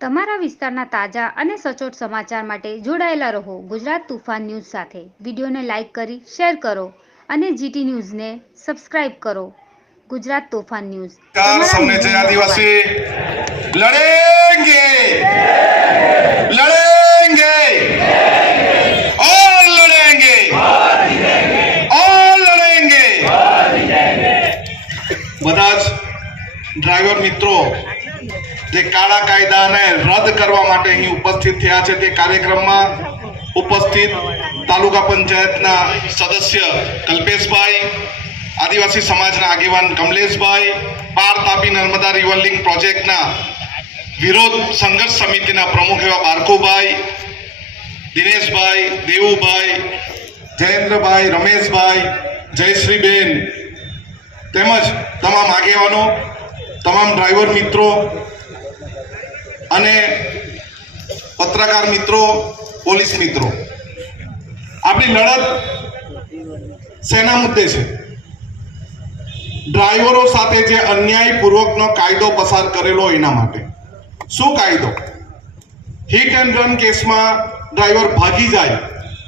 તમારા વિસ્તારના તાજા અને સચોટ સમાચાર માટે જોડાયેલા રહો ગુજરાત તુફાન ન્યૂઝ સાથે. વિડીયોને લાઇક કરી શેર કરો અને જીટી ન્યૂઝને સબસ્ક્રાઇબ કરો. ગુજરાત તોફાન ન્યૂઝ. સૌને જય આદિવાસી. લડેંગે! લડેંગે! ઓર લડેંગે! ઓર લડેંગે! બધા જ ડ્રાઈવર મિત્રો જે કાળા કાયદાને રદ કરવા માટે અહીં ઉપસ્થિત થયા છે તે કાર્યક્રમમાં ઉપસ્થિત તાલુકા પંચાયતના સદસ્ય કલ્પેશભાઈ, આદિવાસી સમાજના આગેવાન કમલેશભાઈ પાર તાપી નર્મદા રિવરલિંગ પ્રોજેક્ટના વિરોધ સંઘર્ષ સમિતિના પ્રમુખ એવા બારકુભાઈ દિનેશભાઈ, દેવુભાઈ, જયેન્દ્રભાઈ, રમેશભાઈ, જયશ્રીબેન તેમજ તમામ આગેવાનો, તમામ ડ્રાઈવર મિત્રો અને પત્રકાર મિત્રો, પોલીસ મિત્રો. આપણી લડત શેના મુદ્દે છે. ડ્રાઈવરો સાથે જે અન્યાયપૂર્વકનો કાયદો પસાર કરેલો એના માટે. શું કાયદો? હિટ એન્ડ રન કેસમાં ડ્રાઈવર ભાગી જાય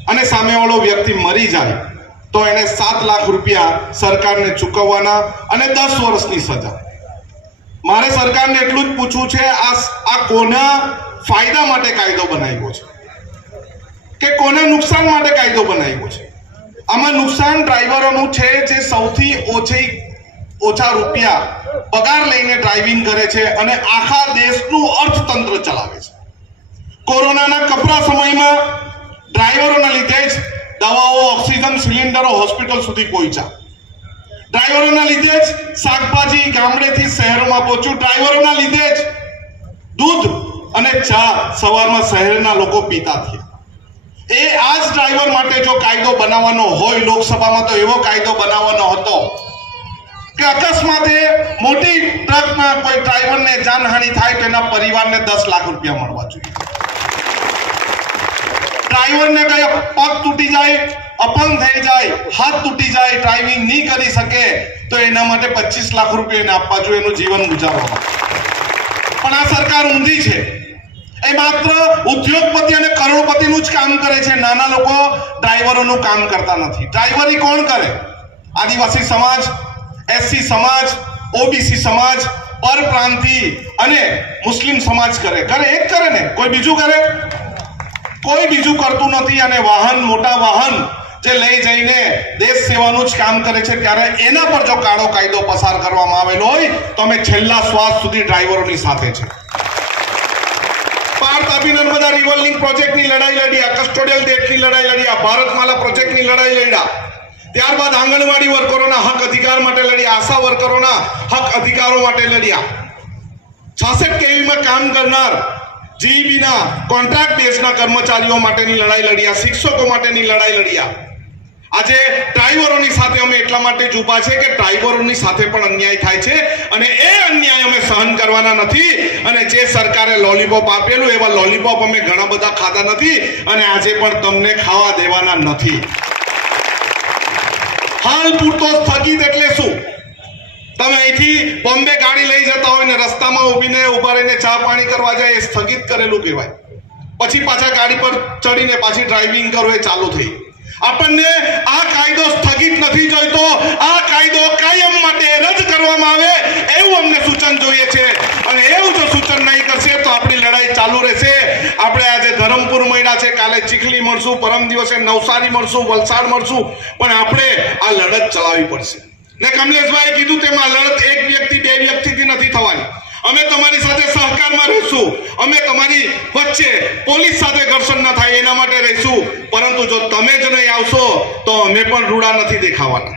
અને સામેવાળો વ્યક્તિ મરી જાય, તો એને સાત લાખ રૂપિયા સરકારને ચૂકવવાના અને દસ વર્ષની સજા. મારે સરકારને એટલું જ પૂછવું છે, આ આ કોના ફાયદા માટે કાયદો બનાવ્યો છે? કે કોને નુકસાન માટે કાયદો બનાવ્યો છે? આમાં નુકસાન ડ્રાઈવરોનું છે જે સૌથી ઓછી, ઓછા રૂપિયા પગાર લઈને ડ્રાઇવિંગ કરે છે અને આખા દેશનું અર્થતંત્ર ચલાવે છે. કોરોનાના કપરા સમયમાં ડ્રાઈવરોના લીધે જ દવાઓ, ઓક્સિજન, સિલિન્ડરો હોસ્પિટલ સુધી પહોંચ્યા. ડ્રાઈવરોના લીધે જ શાકભાજી ગામડેથી શહેરોમાં પહોંચ્યું. ડ્રાઈવરોના લીધે જ દૂધ અને ચા સવારમાં શહેરના લોકો પીતા થયા. એ આ જ ડ્રાઈવર માટે જો કાયદો બનાવવાનો હોય, લોકસભામાં તો એવો કાયદો બનાવવાનો હતો કે અકસ્માતે મોટી ટ્રકમાં કોઈ ડ્રાઈવરને જાનહાનિ થાય તો એના પરિવારને દસ લાખ રૂપિયા મળવા જોઈએ. ડ્રાઈવરને કઈ પગ તૂટી જાય, અપંગ થઈ જાય, હાથ તૂટી જાય ડ્રાઇવિંગ નહીં કરી શકે, તો એના માટે પચીસ લાખ રૂપિયા એને આપવા જોઈએ, એનું જીવન ગુજારવા પણ આ સરકાર ઊંધી છે. એ માત્ર ઉદ્યોગપતિ અને કરોડપતિનું જ કામ કરે છે. નાના લોકો ડ્રાઈવરોનું કામ કરતા નથી. ડ્રાઈવરી કોણ કરે? આદિવાસી સમાજ, એસસી સમાજ, ઓબીસી સમાજ, પરપ્રાંતિ અને મુસ્લિમ સમાજ કરે. કરે એક કરે ને? કોઈ બીજું કરે? કોઈ બીજું કરતું નથી અને વાહન, મોટા વાહન જે લઈ જઈને દેશ સેવાનું જ કામ કરે છે, ત્યારે એના પર જો કાળો કાયદો પસાર કરવામાં આવેલો હોય, તો અમે છેલ્લા શ્વાસ સુધી ડ્રાઈવરોની સાથે છે. પાર તાપી નર્મદા પ્રોજેક્ટની લડાઈ લડ્યા કસ્ટોડિયલ ડેટની લડાઈ લડ્યા, ભારતમાલા પ્રોજેક્ટની લડાઈ લડ્યા. ત્યારબાદ આંગણવાડી વર્કરોના હક અધિકાર માટે લડ્યા, આશા વર્કરોના હક અધિકારો માટે લડ્યા. છાસઠ કેવીમાં કામ કરનાર જીઈબીના કોન્ટ્રાક્ટ બેઝના કર્મચારીઓ માટેની લડાઈ લડ્યા, શિક્ષકો માટેની લડાઈ લડ્યા. આજે ડ્રાઈવરોની સાથે અમે એટલા માટે જ ઊભા છે કે ડ્રાઈવરોની સાથે પણ અન્યાય થાય છે અને એ અન્યાય અમે સહન કરવાના નથી અને જે સરકારે લોલીપોપ આપેલું, એવા લોલીપોપ અમે ઘણા બધા ખાધા નથી અને આજે પણ તમને ખાવા દેવાના નથી. હાલ પૂરતો સ્થગિત એટલે શું? તમે અહીંથી બોમ્બે ગાડી લઈ જતા હોય ને રસ્તામાં ઊભીને ઊભા રહીને ચા પાણી કરવા જાય, એ સ્થગિત કરેલું કહેવાય. પછી પાછા ગાડી પર ચડીને પાછી ડ્રાઇવિંગ કરો, એ ચાલુ થઈ આપણને આ કાયદો સ્થગિત નથી જોઈતો. આ કાયદો કાયમ માટે રદ કરવામાં આવે એવું અમને સૂચન જોઈએ છે. અને એવું જો સૂચન નહીં કરશે તો આપણી લડાઈ ચાલુ રહેશે. આપણે આજે ધરમપુર મળ્યા છે, કાલે ચીખલી મળશું, પરમ દિવસે નવસારી મળશું, વલસાડ મળશું, પણ આપણે આ લડત ચલાવવી પડશે. ને કમલેશભાઈ કીધું તેમાં લડત એક વ્યક્તિ બે વ્યક્તિથી નથી થવાની. અમે તમારી સાથે સહકારમાં રહીશું. અમે તમારી વચ્ચે પોલીસ સાથે ઘર્ષણ ન થાય, એના માટે રહીશું. પરંતુ જો તમે જ નહીં આવશો, તો અમે પણ રૂડા નથી દેખાવાના.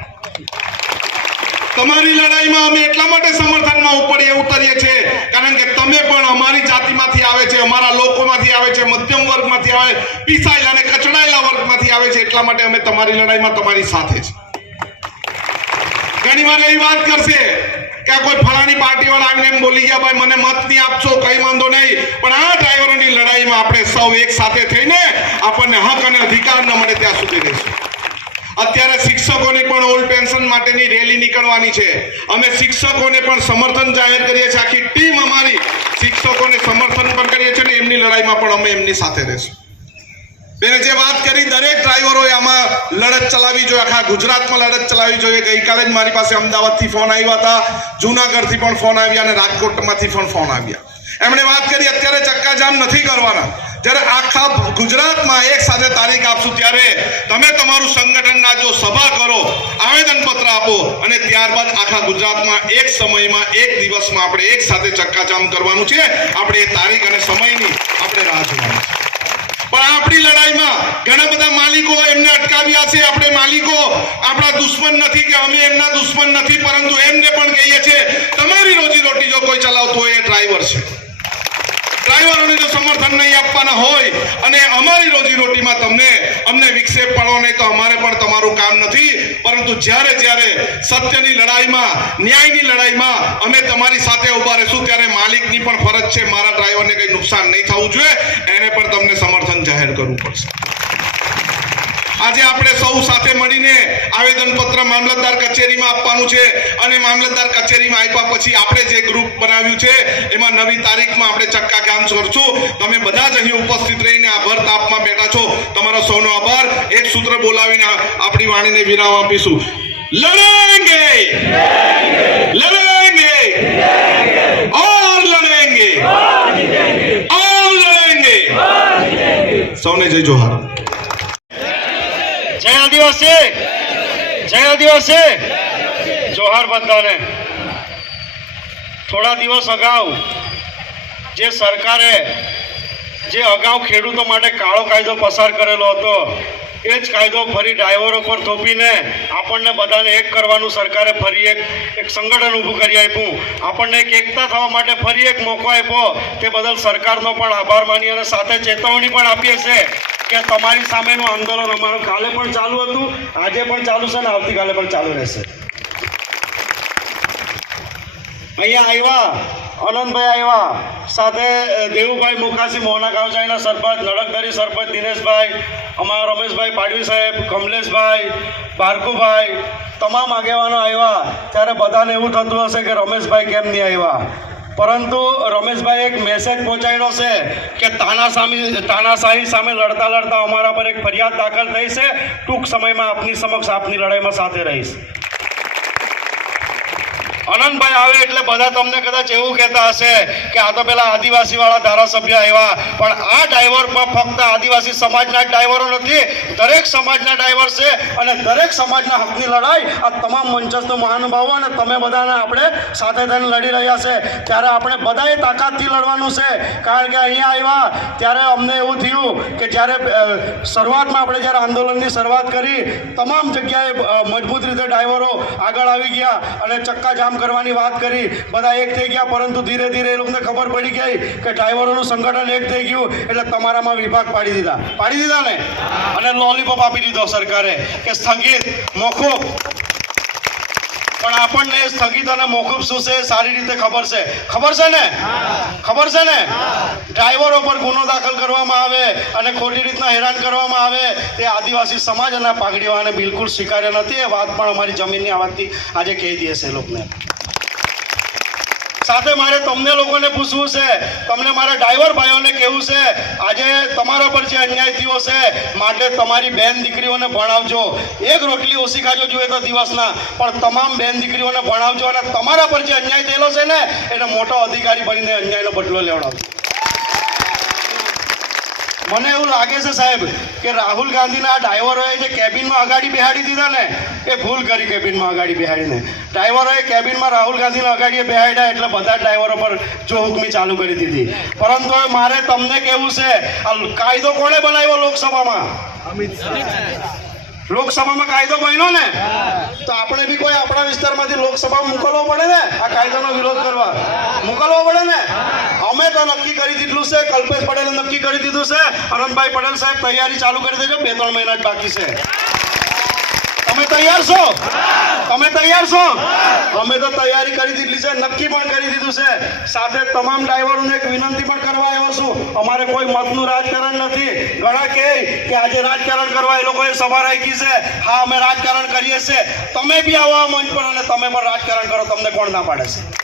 તમારી લડાઈમાં અમે એટલા માટે સમર્થનમાં ઉપડીએ, ઉતરીએ છીએ. કારણ કે તમે પણ અમારી જાતિમાંથી આવે છે, અમારા લોકોમાંથી આવે છે, મધ્યમ વર્ગમાંથી આવે, પીસાયેલા અને કચડાયેલા વર્ગમાંથી આવે છે, એટલા માટે અમે તમારી લડાઈમાં તમારી સાથે છે ઘણી વાર એવી વાત કરશે કે કોઈ ફલાણી પાર્ટી વાળા આવીને એમ બોલી ગયા, ભાઈ, મને મત નહીં આપશો, કઈ વાંધો નહીં. પણ આ ડ્રાઈવરોની લડાઈમાં આપણે સૌ એક સાથે થઈને આપણને હક અને અધિકાર ન મળે ત્યાં સુધી રહીશું. અત્યારે શિક્ષકોની પણ ઓલ્ડ પેન્શન માટેની રેલી નીકળવાની છે. અમે શિક્ષકોને પણ સમર્થન જાહેર કરીએ છીએ. આખી ટીમ અમારી શિક્ષકોને સમર્થન પણ કરીએ છીએ ને એમની લડાઈમાં પણ અમે એમની સાથે રહેશું. બેને જે વાત કરી, દરેક ડ્રાઈવરોએ આમાં લડત ચલાવી જોઈએ, આખા ગુજરાતમાં લડત ચલાવી જોઈએ. ગઈકાલે જ મારી પાસે અમદાવાદથી ફોન આવ્યા હતા, જૂનાગઢથી પણ ફોન આવ્યા અને રાજકોટમાંથી પણ ફોન આવ્યા. એમણે વાત કરી, અત્યારે ચક્કાજામ નથી કરવાના. જ્યારે આખા ગુજરાતમાં એક સાથે તારીખ આપશું, ત્યારે તમે તમારું સંગઠનના જો સભા કરો, આવેદનપત્ર આપો અને ત્યારબાદ આખા ગુજરાતમાં એક સમયમાં, એક દિવસમાં આપણે એક સાથે ચક્કાજામ કરવાનું છે. આપણે એ તારીખ અને સમયની આપણે રાહ જોવાની છે. પણ આપણી લડાઈમાં ઘણા બધા માલિકો એમને અટકાવ્યા છે. આપણે માલિકો આપણા દુશ્મન નથી કે અમે એમના દુશ્મન નથી, પરંતુ એમને પણ કહીએ છીએ, તમારી રોજી રોટી જો કોઈ ચલાવતો હોય એ ડ્રાઈવર છે. ડ્રાઈવરોને જો સમર્થન નહીં આપવાના હોય અને અમારી રોજીરોટીમાં તમને અમને વિક્ષેપ પાડો નહીં તો અમારે પણ તમારું કામ નથી. પરંતુ જ્યારે જ્યારે સત્યની લડાઈમાં, ન્યાયની લડાઈમાં અમે તમારી સાથે ઊભા રહીશું, ત્યારે માલિકની પણ ફરજ છે, મારા ડ્રાઈવરને કંઈ નુકસાન નહીં થવું જોઈએ. એને પણ તમને સમર્થન જાહેર કરવું પડશે આજે આપણે સૌ સાથે મળીને આવેદનપત્ર મામલતદાર કચેરીમાં આપવાનું છે અને મામલતદાર કચેરીમાં આપ્યા પછી આપણે જે ગ્રુપ બનાવ્યું છે, એમાં નવી તારીખમાં આપણે ચક્કા કામ કરશું તમે બધા જ અહીં ઉપસ્થિત રહીને આ ભર તાપમાં બેઠા છો. તમારો સૌનો આભાર. એક સૂત્ર બોલાવીને આપણી વાણીને વિરામ આપીશું. લડેંગે! લડેંગે! ઓર લડેંગે! ઓર લડેંગે સૌને જય જોહાર. જય આદિવાસી! જય આદિવાસી! જોહાર બધાને. થોડા દિવસ અગાઉ જે સરકારે જે અગાઉ ખેડૂતો માટે કાળો કાયદો પસાર કરેલો હતો, એ જ કાયદો ફરી ડ્રાઈવરો પર થોપીને આપણને બધાને એક કરવાનું સરકારે ફરી એક એક સંગઠન ઊભું કરી આપ્યું. આપણને એક એકતા થવા માટે ફરી એક મોકો આપ્યો. તે બદલ સરકારનો પણ આભાર માની અને સાથે ચેતવણી પણ આપીએ છે કે તમારી સામેનું આંદોલન અમારું કાલે પણ ચાલુ હતું, આજે પણ ચાલુ છે ને આવતીકાલે પણ ચાલુ રહેશે. અહીંયા આવ્યા, અનંતભાઈ આવ્યા, સાથે દેવુભાઈ મુખાસી મોહના ગાવચાઈના સરપંચ નડકદરી સરપંચ, દિનેશભાઈ, અમારા રમેશભાઈ પાડવી સાહેબ, કમલેશભાઈ ભારકુભાઈ તમામ આગેવાનો આવ્યા. ત્યારે બધાને એવું થતું હશે કે રમેશભાઈ કેમ નહીં આવ્યા? પરંતુ રમેશભાઈ એક મેસેજ પહોંચાડ્યો છે કે તાનાશાહી તાનાશાહી સામે લડતા લડતા અમારા પર એક ફરિયાદ દાખલ થઈ છે. ટૂંક સમયમાં આપની સમક્ષ આપની લડાઈમાં સાથે રહીશ. અનંતભાઈ આવે એટલે બધા તમને કદાચ એવું કહેતા હશે કે આ તો પેલા આદિવાસી વાળા ધારાસભ્ય આવ્યા પણ આ ડ્રાઈવર પર ફક્ત આદિવાસી સમાજના ડ્રાઈવરો નથી, દરેક સમાજના ડ્રાઈવર છે અને દરેક સમાજના હકની લડાઈ આ તમામ મંચસ્થ મહાનુભાવો અને તમે બધાને આપણે સાથે થઈને લડી રહ્યા છે. ત્યારે આપણે બધાએ તાકાતથી લડવાનું છે. કારણ કે અહીંયા આવ્યા ત્યારે અમને એવું થયું કે જ્યારે શરૂઆતમાં આપણે જ્યારે આંદોલનની શરૂઆત કરી, તમામ જગ્યાએ મજબૂત રીતે ડ્રાઈવરો આગળ આવી ગયા અને ચક્કા જામ કરવાની વાત કરી. બધા એક થઈ ગયા, પરંતુ ધીરે ધીરે એ લોકોને ખબર પડી ગઈ કે ડ્રાઈવરોનું સંગઠન એક થઈ ગયું, એટલે તમારામાં વિભાગ પાડી દીધા. પાડી દીધા ને? અને લોલીપોપ આપી દીધો સરકારે કે સ્થગિત મોકૂફ પણ આપણને સ્થગિત અને મોકૂફ શું છે સારી રીતે ખબર છે. ખબર છે ને? ખબર છે ને? ડ્રાઈવરો પર ગુનો દાખલ કરવામાં આવે અને ખોટી રીતના હેરાન કરવામાં આવે, તે આદિવાસી સમાજ અને પાઘડીવાને બિલકુલ સ્વીકાર્ય નથી. એ વાત પણ અમારી જમીનની આવાજથી આજે કહી દઈએ છે લોકોને. સાથે મારે તમને લોકોને પૂછવું છે, તમને મારા ડ્રાઈવર ભાઈઓને કહેવું છે, આજે તમારા પર જે અન્યાય થયો છે, માટે તમારી બેન દીકરીઓને ભણાવજો. એક રોટલી ઓછી ખાજો જોઈએ તો દિવસના, પણ તમામ બેન દીકરીઓને ભણાવજો અને તમારા પર જે અન્યાય થયેલો છે ને, એને મોટો અધિકારી બનીને અન્યાયનો બદલો લેવડાવજો. મને એવું લાગે છે સાહેબ કે રાહુલ ગાંધીના ડ્રાઈવરોએ જે કેબિનમાં અગાડી બિહાડી દીધા ને, એ ભૂલ કરી કેબિનમાં અગાડી બિહાડીને. ડ્રાઈવરોએ કેબિનમાં રાહુલ ગાંધીને અગાડીએ બિહાડ્યા એટલે બધા ડ્રાઈવરો પર જો હુકમી ચાલુ કરી દીધી. પરંતુ મારે તમને કેવું છે, આ કાયદો કોણે બનાવ્યો લોકસભામાં? લોકસભામાં કાયદો બન્યો ને, તો આપણે બી કોઈ આપણા વિસ્તારમાંથી લોકસભામાં મોકલવો પડે ને, આ કાયદાનો વિરોધ કરવા. મોકલવો પડે ને? અમે તો નક્કી કરી દીધું છે, કલ્પેશ પટેલે નક્કી કરી દીધું છે, અનંતભાઈ પટેલ સાહેબ તૈયારી ચાલુ કરી દેજો બે ત્રણ મહિના જ બાકી છે. તમે તૈયાર છો? તમે તૈયાર છો? અમે તો તૈયારી કરી દીધી છે, નક્કી પણ કરી દીધું છે. સાથે તમામ ડ્રાઈવરોને એક વિનંતી પણ કરવા આવ્યો છું. અમારે કોઈ મતનું રાજકારણ નથી. ઘણા કહે કે આજે રાજકારણ કરવા એ લોકોએ સભા રાખી છે. હા, અમે રાજકારણ કરીએ છીએ. તમે બી આવો મંચ પર અને તમે પણ રાજકારણ કરો. તમને કોણ ના પાડે છે?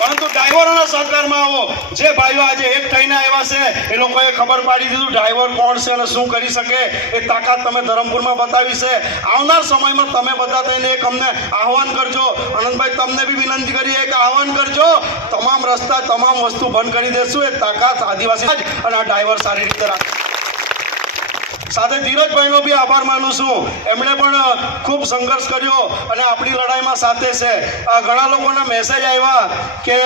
પરંતુ ડ્રાઈવરોના સહકારમાં આવો. જે ભાઈઓ આજે એક થઈને આવ્યા છે, એ લોકોએ ખબર પાડી દીધું, ડ્રાઈવર કોણ છે અને શું કરી શકે, એ તાકાત તમે ધરમપુરમાં બતાવી છે. આવનાર સમયમાં તમે બધા થઈને એક અમને આહવાન કરજો. આનંદભાઈ, તમને બી વિનંતી કરીએ એક આહવાન કરજો. તમામ રસ્તા, તમામ વસ્તુ બંધ કરી દેશું. એ તાકાત આદિવાસી અને આ ડ્રાઈવર સારી રીતે રાખે. સાથે ધીરજભાઈનો બી આભાર માનું છું. એમણે પણ ખૂબ સંઘર્ષ કર્યો અને આપણી લડાઈમાં સાથે છે. ઘણા લોકોના મેસેજ આવ્યા કે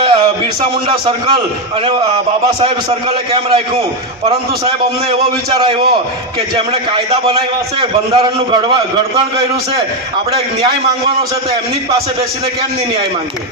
બિરસા મુંડા સર્કલ અને બાબા સાહેબ સર્કલે કેમ રાખ્યું? પરંતુ સાહેબ, અમને એવો વિચાર આવ્યો કે જેમણે કાયદા બનાવ્યા છે, બંધારણનું ઘડવા, ઘડતર કર્યું છે, આપણે ન્યાય માંગવાનો છે, તો એમની જ પાસે બેસીને કેમ નહીં ન્યાય માંગીએ?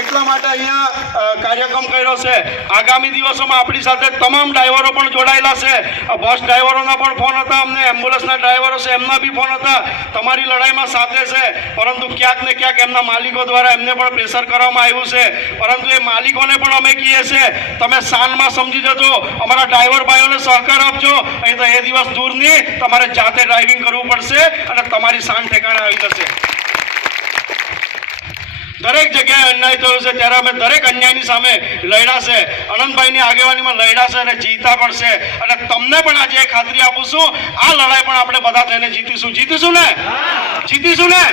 એટલા માટે અહીંયા કાર્યક્રમ કર્યો છે. આગામી દિવસોમાં આપણી સાથે તમામ ડ્રાઈવરો પણ જોડાયેલા છે. બસ ડ્રાઈવરોના પણ ફોન હતા, અમને એમ્બ્યુલન્સના ડ્રાઈવરો છે, એમના બી ફોન હતા. તમારી લડાઈમાં સાથે છે, પરંતુ ક્યાંક ને ક્યાંક એમના માલિકો દ્વારા એમને પણ પ્રેશર કરવામાં આવ્યું છે. પરંતુ એ માલિકોને પણ અમે કહીએ છીએ, તમે શાનમાં સમજી જજો, અમારા ડ્રાઈવર ભાઈઓને સહકાર આપજો. અહીં તો એ દિવસ દૂર નહીં તમારે જાતે ડ્રાઇવિંગ કરવું પડશે અને તમારી શાન ઠેકાણે આવી જશે. દરેક જગ્યાએ અન્યાય થયો છે, ત્યારે અમે દરેક અન્યાયની સામે લડ્યા છે. આનંદભાઈની આગેવાનીમાં લડ્યા છે અને જીતા પણ છે. અને તમને પણ આજે એ ખાતરી આપું છું, આ લડાઈ પણ આપણે બધા થઈને જીતીશું. જીતીશું ને? જીતીશું ને?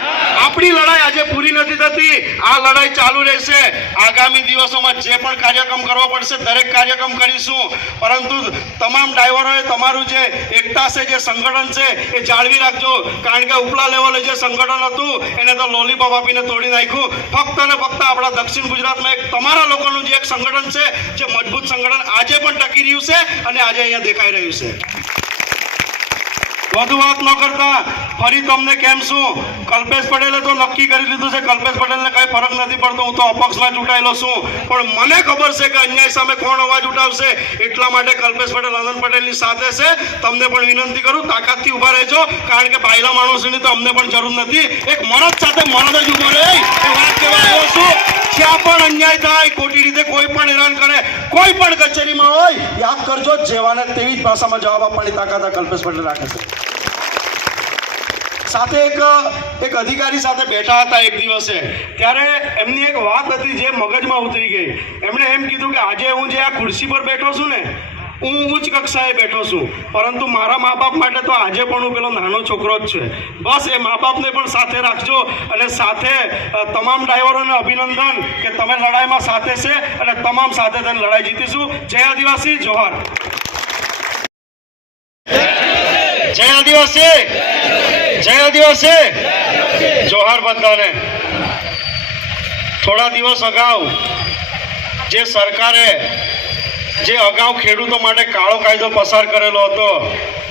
આપણી લડાઈ આજે પૂરી નથી થતી. આ લડાઈ ચાલુ રહેશે. આગામી દિવસોમાં જે પણ કાર્યક્રમ કરવો પડશે, દરેક કાર્યક્રમ કરીશું. પરંતુ તમામ ડ્રાઈવરોએ તમારું જે એકતા છે, જે સંગઠન છે, એ જાળવી રાખજો. કારણ કે ઉપલા લેવલે જે સંગઠન હતું, એને તો લોલીપોપ આપીને તોડી નાખ્યું. ફક્ત અને ફક્ત આપણા દક્ષિણ ગુજરાતમાં એક તમારા લોકોનું જે એક સંગઠન છે, જે મજબૂત સંગઠન આજે પણ ટકી રહ્યું છે અને આજે અહીંયા દેખાઈ રહ્યું છે. વધુ વાત ન કરતા ફરી તમને કેમ શું કલ્પેશ પટેલે તો નક્કી કરી લીધું છે. કલ્પેશ પટેલને કઈ ફરક નથી પડતો. હું તો અપક્ષમાં ચૂંટાયેલો છું. પણ મને ખબર છે કે અન્યાય સામે કોણ અવાજ ઉઠાવશે? એટલા માટે કલ્પેશ પટેલ, આનંદ પટેલની સાથે છે. તમને પણ વિનંતી કરું, તાકાતથી ઊભા રહેજો. કારણ કે બાયલા માણસોની તો અમને પણ જરૂર નથી. એક મરદ સાથે મરદ જ ઊભો રહે. એ વાત કહેવા આવ્યો છું. જ્યાં પણ અન્યાય થાય, ખોટી રીતે કોઈ પણ હેરાન કરે, કોઈ પણ કચેરીમાં હોય, યાદ કરજો, જેવાને તેવી જ ભાષામાં જવાબ આપવાની તાકાત કલ્પેશ પટેલ રાખે છે. સાથે એક એક અધિકારી સાથે બેઠા હતા એક દિવસે. ત્યારે એમની એક વાત હતી જે મગજમાં ઉતરી ગઈ. એમણે એમ કીધું કે આજે હું જે આ ખુરશી પર બેઠો છું ને, હું ઉચ્ચ કક્ષાએ બેઠો છું. પરંતુ મારા મા બાપ માટે તો આજે પણ હું પેલો નાનો છોકરો જ છે. બસ એ મા બાપને પણ સાથે રાખજો અને સાથે તમામ ડ્રાઈવરોને અભિનંદન કે તમે લડાઈમાં સાથે છે અને તમામ સાથે થઈને લડાઈ જીતીશું. જય આદિવાસી, જોહાર. જય આદિવાસી. જય આદિવાસી. જોહાર બધાને. થોડા દિવસ અગાઉ જે સરકારે જે અગાઉ ખેડૂતો માટે કાળો કાયદો પસાર કરેલો હતો,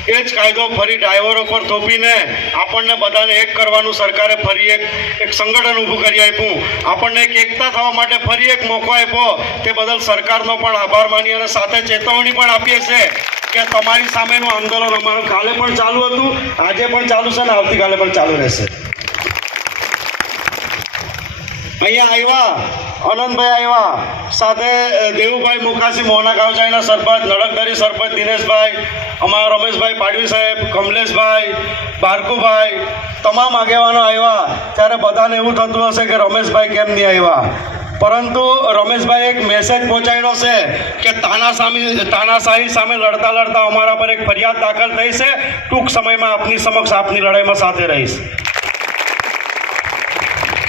એ જ કાયદો ફરી ડ્રાઈવરો પર થોપીને આપણને બધાને એક કરવાનું સરકારે ફરી એક એક સંગઠન ઊભું કરી આપ્યું. આપણને એક એકતા થવા માટે ફરી એક મોકો આપ્યો. તે બદલ સરકારનો પણ આભાર માની અને સાથે ચેતવણી પણ આપીએ છીએ. કે તમારી સામેનું આંદોલન અમારું કાલે પણ ચાલુ હતું, આજે પણ ચાલુ છે ને આવતીકાલે પણ ચાલુ રહેશે. અહીંયા આવ્યા, અનંતભાઈ આવ્યા, સાથે દેવુભાઈ મુખાસી મોહના ગાંવચાઈના સરપંચ નડકદરી સરપંચ, દિનેશભાઈ, અમારા રમેશભાઈ પાડવી સાહેબ, કમલેશભાઈ, બારકુભાઈ, તમામ આગેવાનો આવ્યા. ત્યારે બધાને એવું થતું હશે કે રમેશભાઈ કેમ નહીં આવ્યા? પરંતુ રમેશભાઈ એક મેસેજ પહોંચાડ્યો છે કે તાનાશાહી તાનાશાહી સામે લડતા લડતા અમારા પર એક ફરિયાદ દાખલ થઈ છે. ટૂંક સમયમાં આપની સમક્ષ આપની લડાઈમાં સાથે રહીશ.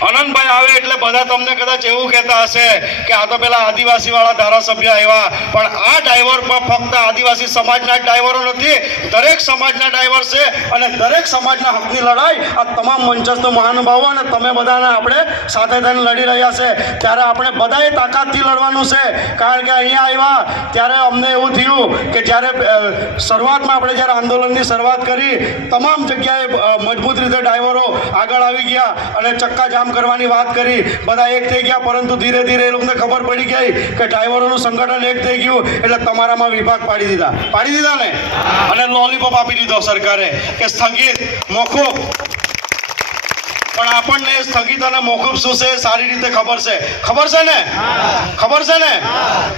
આનંદભાઈ આવે એટલે બધા તમને કદાચ એવું કહેતા હશે કે આ તો પેલા આદિવાસી વાળા ધારાસભ્ય આવ્યા પણ આ ડ્રાઈવર પણ ફક્ત આદિવાસી સમાજના ડ્રાઈવરો નથી, દરેક સમાજના ડ્રાઈવર છે અને દરેક સમાજના હકની લડાઈ આ તમામ મંચસ્થ મહાનુભાવો અને તમે બધાને આપણે સાથે થઈને લડી રહ્યા છે. ત્યારે આપણે બધાએ તાકાતથી લડવાનું છે. કારણ કે અહીંયા આવ્યા, ત્યારે અમને એવું થયું કે જ્યારે શરૂઆતમાં આપણે જ્યારે આંદોલનની શરૂઆત કરી, તમામ જગ્યાએ મજબૂત રીતે ડ્રાઈવરો આગળ આવી ગયા અને ચક્કા જામ કરવાની વાત કરી. બધા એક થઈ ગયા, પરંતુ ધીરે ધીરે એ લોકોને ખબર પડી ગઈ કે ડ્રાઈવરોનું સંગઠન એક થઈ ગયું, એટલે તમારામાં વિભાગ પાડી દીધા. પાડી દીધા ને? અને લોલીપોપ આપી દીધો સરકારે કે સ્થગિત મોકૂફ પણ આપણને સ્થગિત અને મોકૂફ શું છે સારી રીતે ખબર છે. ખબર છે ને? ખબર છે ને?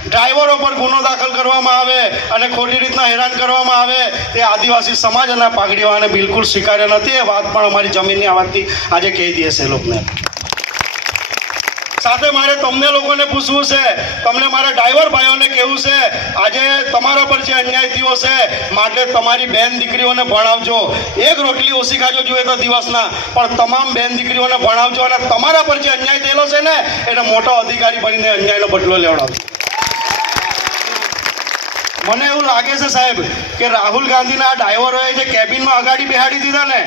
ડ્રાઈવરો પર ગુનો દાખલ કરવામાં આવે અને ખોટી રીતના હેરાન કરવામાં આવે, તે આદિવાસી સમાજ અને પાઘડીવાને બિલકુલ સ્વીકાર્ય નથી. એ વાત પણ અમારી જમીનની આવાજથી આજે કહી દઈએ છે લોકોને. સાથે મારે તમને લોકોને પૂછવું છે, તમને મારા ડ્રાઈવર ભાઈઓને કહેવું છે, આજે તમારા પર જે અન્યાય થયો છે, માટે તમારી બેન દીકરીઓને ભણાવજો. એક રોટલી ઓછી ખાજો જોઈએ તો દિવસના, પણ તમામ બેન દીકરીઓને ભણાવજો અને તમારા પર જે અન્યાય થયેલો છે ને, એને મોટો અધિકારી બનીને અન્યાયનો બદલો લેવડાવજો. મને એવું લાગે છે સાહેબ કે રાહુલ ગાંધીના ડ્રાઈવરોએ જે કેબિનમાં અગાડી બેહાડી દીધા ને,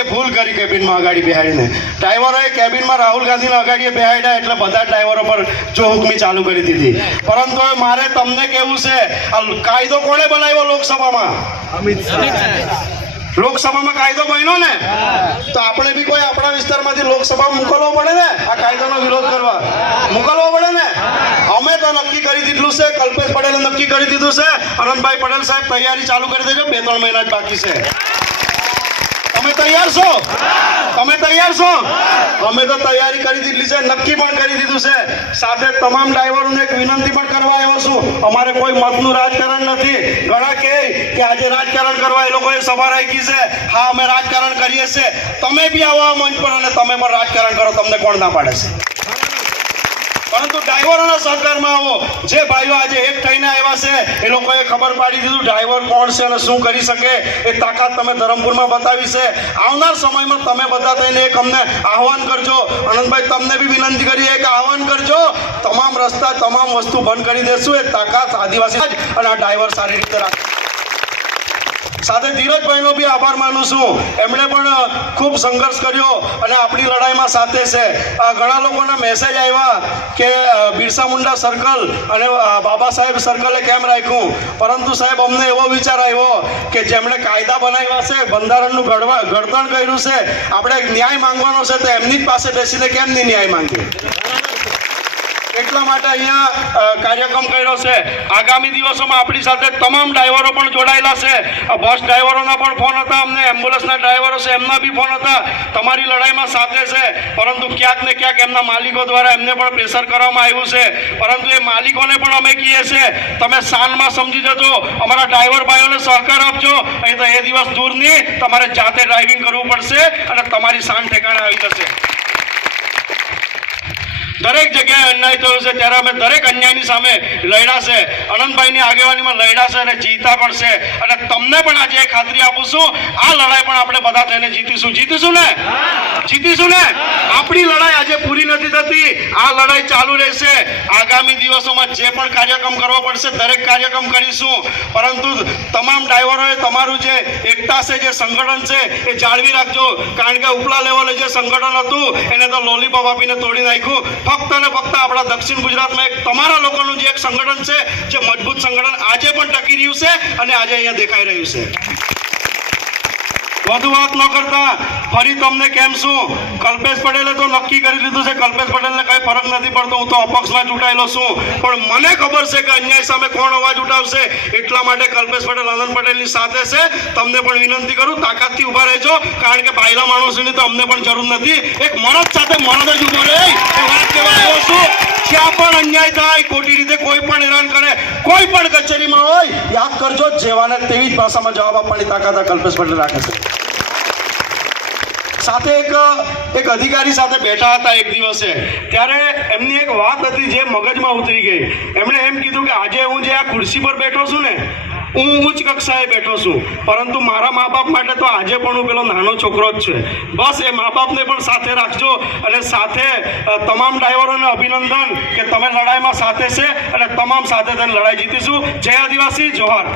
એ ભૂલ કરી કેબિનમાં અગાડી બેહાડીને. ડ્રાઈવરોએ કેબિનમાં રાહુલ ગાંધીને અગાડીએ બેહાડ્યા એટલે બધા ડ્રાઈવરો પર જોહુકમી ચાલુ કરી દીધી. પરંતુ મારે તમને કેવું છે, આ કાયદો કોણે બનાવ્યો લોકસભામાં? લોકસભામાં કાયદો બન્યો ને, તો આપણે બી કોઈ આપણા વિસ્તારમાંથી લોકસભામાં મોકલવો પડે ને, આ કાયદાનો વિરોધ કરવા. મોકલવો પડે ને? અમે તો નક્કી કરી દીધું છે, કલ્પેશ પટેલે નક્કી કરી દીધું છે અનંતભાઈ પટેલ સાહેબ તૈયારી ચાલુ કરી દેજો બે ત્રણ મહિના જ બાકી છે. તમે તૈયાર છો? તમે તૈયાર છો? અમે તો તૈયારી કરી દીધી છે, નક્કી પણ કરી દીધું છે. સાથે તમામ ડ્રાઈવરોને એક વિનંતી પણ કરવા આવ્યો છું. અમારે કોઈ મતનું રાજકારણ નથી. ઘણા કહે કે આજે રાજકારણ કરવા એ લોકોએ સભા રાખી છે. હા, અમે રાજકારણ કરીએ છીએ. તમે બી આવો મંચ પર અને તમે પણ રાજકારણ કરો. તમને કોણ ના પાડે છે? પરંતુ ડ્રાઈવરોના સહકારમાં આવો. જે ભાઈઓ આજે એક થઈને આવ્યા છે, એ લોકોએ ખબર પાડી દીધું, ડ્રાઈવર કોણ છે અને શું કરી શકે, એ તાકાત તમે ધરમપુરમાં બતાવી છે. આવનાર સમયમાં તમે બધા થઈને એક અમને આહવાન કરજો. આનંદભાઈ, તમને બી વિનંતી કરીએ કે આહવાન કરજો. તમામ રસ્તા, તમામ વસ્તુ બંધ કરી દેશું. એ તાકાત આદિવાસી અને આ ડ્રાઈવર સારી રીતે રાખે. સાથે ધીરજભાઈનો બી આભાર માનું છું. એમણે પણ ખૂબ સંઘર્ષ કર્યો અને આપણી લડાઈમાં સાથે છે. ઘણા લોકોના મેસેજ આવ્યા કે બિરસા મુંડા સર્કલ અને બાબા સાહેબ સર્કલે કેમ રાખ્યું? પરંતુ સાહેબ, અમને એવો વિચાર આવ્યો કે જેમણે કાયદા બનાવ્યા છે, બંધારણનું ઘડવા ઘડતણ કર્યું છે, આપણે ન્યાય માંગવાનો છે, તો એમની જ પાસે બેસીને કેમ નહીં ન્યાય માંગીએ? એટલા માટે અહીંયા કાર્યક્રમ કર્યો છે. આગામી દિવસોમાં આપણી સાથે તમામ ડ્રાઈવરો પણ જોડાયેલા છે. બસ ડ્રાઈવરોના પણ ફોન હતા, અમને એમ્બ્યુલન્સના ડ્રાઈવરો છે, એમના બી ફોન હતા. તમારી લડાઈમાં સાથે છે, પરંતુ ક્યાંક ને ક્યાંક એમના માલિકો દ્વારા એમને પણ પ્રેશર કરવામાં આવ્યું છે. પરંતુ એ માલિકોને પણ અમે કહીએ છીએ, તમે શાનમાં સમજી જજો, અમારા ડ્રાઈવર ભાઈઓને સહકાર આપજો. અહીં તો એ દિવસ દૂર નહીં તમારે જાતે ડ્રાઇવિંગ કરવું પડશે અને તમારી શાન ઠેકાણે આવી જશે. દરેક જગ્યાએ અન્યાય થયો છે, ત્યારે અમે દરેક અન્યાયની સામે લડ્યા છે. અનંતભાઈની આગેવાનીમાં લડ્યા છે અને જીતા પણ છે. અને તમને પણ આજે એ ખાતરી આપું છું, આ લડાઈ પણ આપણે બધા થઈને જીતીશું. જીતીશું ને? જીતીશું ને? આપણી લડાઈ આજે પૂરી નથી થતી. આ લડાઈ ચાલુ રહેશે. આગામી દિવસોમાં જે પણ કાર્યક્રમ કરવો પડશે, દરેક કાર્યક્રમ કરીશું. પરંતુ તમામ ડ્રાઈવરોએ તમારું જે એકતા છે, જે સંગઠન છે, એ જાળવી રાખજો. કારણ કે ઉપલા લેવલે જે સંગઠન હતું, એને તો લોલીપોપ આપીને તોડી નાખ્યું. ફક્ત અને ફક્ત આપણા દક્ષિણ ગુજરાતમાં એક તમારા લોકોનું જે એક સંગઠન છે, જે મજબૂત સંગઠન આજે પણ ટકી રહ્યું છે અને આજે અહીંયા દેખાઈ રહ્યું છે. વધુ વાત ન કરતા ફરી તમને કેમ શું કલ્પેશ પટેલે તો નક્કી કરી લીધું છે. કલ્પેશ પટેલને કઈ ફરક નથી પડતો. હું તો અપક્ષમાં ચૂંટાયેલો છું. પણ મને ખબર છે કે અન્યાય સામે કોણ અવાજ ઉઠાવશે? એટલા માટે કલ્પેશ પટેલ, આનંદ પટેલની સાથે છે. તમને પણ વિનંતી કરું, તાકાતથી ઊભા રહેજો. કારણ કે પાયલા માણસોની તો અમને પણ જરૂર નથી. એક મરદ સાથે મરદ જ ઊભો રહે. એ વાત કહેવા આવ્યો છું. જ્યાં પણ અન્યાય થાય, ખોટી રીતે કોઈ પણ હેરાન કરે કોઈ પણ કચેરીમાં હોય, યાદ કરજો, જેવાને તેવી જ ભાષામાં જવાબ આપવાની તાકાત કલ્પેશ પટેલ રાખે છે. સાથે એક એક અધિકારી સાથે બેઠા હતા એક દિવસે. ત્યારે એમની એક વાત હતી જે મગજમાં ઉતરી ગઈ. એમણે એમ કીધું કે આજે હું જે આ ખુરશી પર બેઠો છું ને હું ઉચ્ચ કક્ષાએ બેઠો છું. પરંતુ મારા મા બાપ માટે તો આજે પણ હું પેલો નાનો છોકરો જ છે. બસ એ મા બાપને પણ સાથે રાખજો અને સાથે તમામ ડ્રાઈવરોને અભિનંદન કે તમે લડાઈમાં સાથે છે અને તમામ સાથે થઈને લડાઈ જીતીશું. જય આદિવાસી, જોહાર.